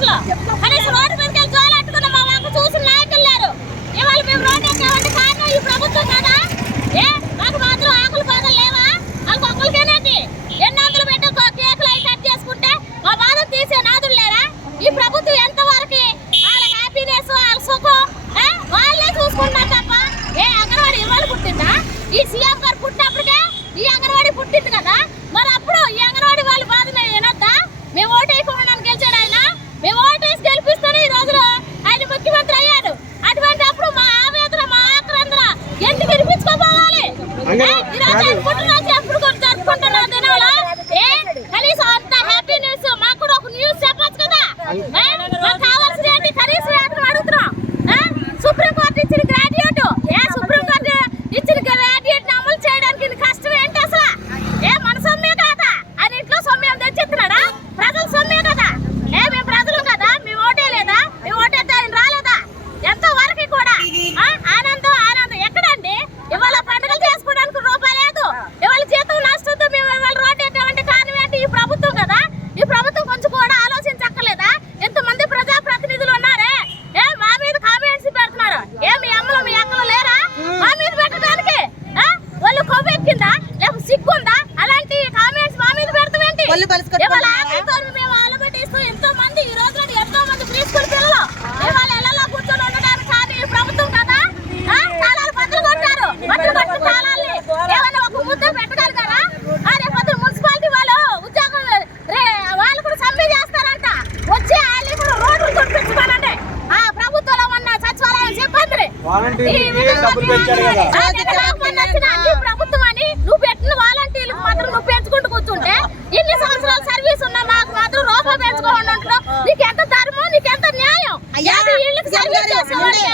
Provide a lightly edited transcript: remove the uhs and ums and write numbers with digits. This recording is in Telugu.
లక్షలు కనీసం రోడ్డు మీదకి వెళ్ళి జోలెట్టుకున్న మా మాకు చూసిన నాయకులు లేరు. ఇవాళ మేము రోడ్డు ఎక్కామంటే కారణం ఈ ప్రభుత్వం కదా. మాకు మాత్రం ఆకులు బాధలు లేవా? వాళ్ళకి ఒక్కరికేనేది ఎన్ని వందలు పెట్టి కేకులు అవి కట్ చేసుకుంటే మా బాధ తీసే నాదులు లేరా? ఈ ప్రభుత్వం ఎంతవరకు వాళ్ళ హ్యాపీనెస్ వాళ్ళ సుఖం వాళ్ళే చూసుకుంటారు తప్ప అంగన్వాడీ ఇవాళ పుట్టిందా? ఈ సీఎం గారు పుట్టినప్పటికే ఈ అంగన్వాడీ పుట్టింది కదా. మరి అప్పుడు ఈ అంగన్వాడీ వాళ్ళ బాధ వినొద్దా? మేము ఓటేయకుండా గెలిచాడు ఆయన. మేము ఓటేసి గెలిపిస్తేనే ఈ రోజులో ఆయన ముఖ్యమంత్రి అయ్యాడు. అటువంటి అప్పుడు మా ఆవేదన మా ఆక్రందన ఎందుకు వినిపించుకోపోవాలి? ఈ రోజు ఆయన పుట్టినరోజు ఎప్పుడు జరుపుకుంటున్నాం దినాలు. కనీసం అంత హ్యాపీ న్యూస్ మాకు కూడా ఒక న్యూస్ చెప్పచ్చు కదా. మాకు కావాల్సిన ఏంటి? కనీసం వేతనం అడుగుతున్నాం. సుప్రీంకోర్టు ఇచ్చిన గ్రాడ్యుయేట్ సుప్రీంకోర్టు ఇచ్చిన గ్రాడ్యుయేట్ అమలు చేయడానికి ఇది కష్టం ఏంటి అసలు? మన సొమ్మే కాదా? ఆయన ఇంట్లో సొమ్మే తెచ్చిస్తున్నాడా? ప్రజల సొమ్మే కదా. మేము ప్రజలు కదా. మేము ఓటే లేదా? మేము ఓటేస్తే ఆయన రాలేదా? ఎంతో వరకు కూడా ఆనందం ఆనందం ఎక్కడండి? ఇవాళ పండుగలు చేసుకోవడానికి రూపాయి లేదు. ఇవాళ జీతం నష్టంతో మేము ఇవాళ రోడ్డు ఎక్కామంటే కారణం ఏంటి? ఈ ప్రభుత్వం కదా. ఈ ప్రభుత్వం కొంచెం కూడా ఆలోచించక్కర్లేదా? ఎంతమంది ప్రజాప్రతినిధులు ఉన్నారే మా మీద కామెంట్స్ పెడుతున్నారు. మీ అమ్మలు మీ అక్కలు లేరా మా మీద పెట్టడానికి? వాళ్ళు కొవ్వెక్కిందా లేకపోతే సిగ్గుందా? అలాంటి కామెంట్స్ మా మీద పెడతామేంటి? ఇవాళ ఆకలితో మేము ఆలబెట్టిస్తూ ఎంతో మంది ఈ రోజు ఎంతో మంది ప్రీ స్కూల్ పిల్లలు ఇవాళ ఇళ్లలో కూర్చొని ఉండడానికి కానీ ఈ ప్రభుత్వం కదా. తాళాలు బద్దలు కొట్టారు. బద్దలు కొట్టిన తాళాలని ఏమైనా ఒక ముద్ద పెట్టగలరు కదా? రేపు మున్సిపాలిటీ వాళ్ళు ఉద్యోగం వాళ్ళు కూడా సమ్మె చేస్తారంట. వచ్చి వాళ్ళు కూడా రోడ్లు చుట్టించుకోనండి. ఆ ప్రభుత్వంలో ఉన్న సచివాలయం సిబ్బంది ప్రభుత్వం అని నువ్వు పెట్టిన వాలంటీర్లకు మాత్రం నువ్వు పెంచుకుంటూ కూర్చుంటే ఇన్ని సంవత్సరాల సర్వీస్ ఉన్నా మాకు మాత్రం రూపాయి పెంచుకోకుండా నీకు ఎంత ధర్మం నీకు ఎంత న్యాయం? ఇళ్ళకి సర్వీస్ చేసేవాళ్ళు